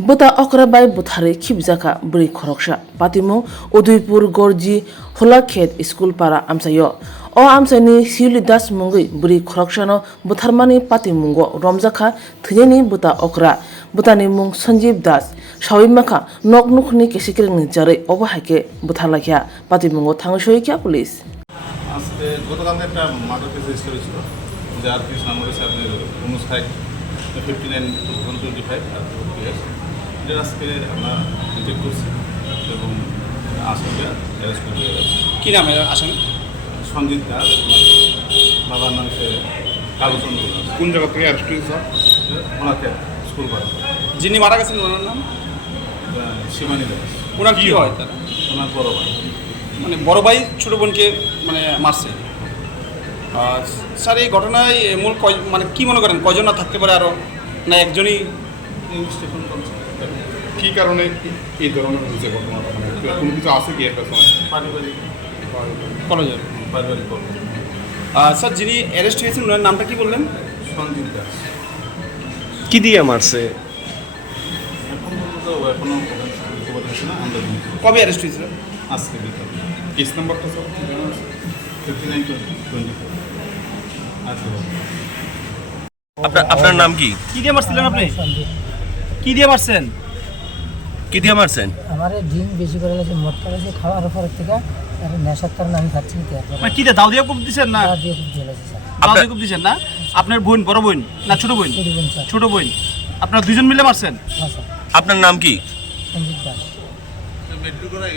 Bwta Okra by bwtharwi Khibikha bwri khoroksa patimu Udaipur Gorji Holakhet School para amsayo o amsani Siuli Das mungui bwri khoroksano bwtharmani patimungo romjakha thwini Bwta Okra Bwtani mung Sanjeev Das Shawimaka noknukhni kesikring jare obo haike bwtharlakha patimungo thangshoi kya police আজকে গতকালকে একটা murder case register হয়েছিল যার case number হচ্ছে আপনার 59/59/2025 আর এটা আজকে আমরা ডিটেক্ট করছি এবং আসামিরা অ্যারেস্ট করে দেওয়া হয়েছে। কী নাম আসামি? সঞ্জিত দাস, বাবার নাম হচ্ছে কালুচন্দ্র দাস। কোন জায়গা থেকে অ্যারেস্ট হয়েছে? ওনাকে স্কুল পাড়া। যিনি মারা গেছেন ওনার নাম শিবানী দাস। ওনার কী হয় তারা? ওনার বড় ভাই, মানে বড় ভাই ছোটো বোনকে মানে মারছে। স্যার এই ঘটনায় মূল মানে কী মনে করেন কয়জন না থাকতে পারে আরও, না একজনই? ইনভেস্টিগেশন করছে কী কারণে এই ধরনের হয়েছে ঘটনাটা, মানে কোনো কিছু আছে কি এর পেছনে? পারিবারিক কলেজের পারিবারিক কর্ম। স্যার যিনি অ্যারেস্ট হয়েছেন ওনার নামটা কি বললেন? সঞ্জিত দাস। কি দিয়ে মারছে? এখন পর্যন্ত এখনও খবর হচ্ছে না। আমরা কবে অ্যারেস্ট হয়েছিল? আজকে বিকাল কেস নাম্বারটা সব 59/24। আপনার নাম কি? কি দিয়ে মারছিলেন আপনি? কি দিয়ে মারছেন? কি দিয়ে মারছেন? আমার ডিম বেশি করে লাগছে, মদ করেছে খাওয়ার পর থেকে আর নেশার কারণে আমি খাচ্ছি না। মানে কি দিয়ে দাও দিয়ে কূপ দিচ্ছেন না? দিয়ে খুব জ্বলেছে স্যার। দাও দিয়ে কূপ দিচ্ছেন না? আপনার বোন, বড় বোন না ছোটো বোন? ছোটো বোন স্যার। ছোটো বোন। আপনারা দুজন মিলে মারছেন? হ্যাঁ স্যার। আপনার নাম কি? সঞ্জিত দাস। মেট্রো করাই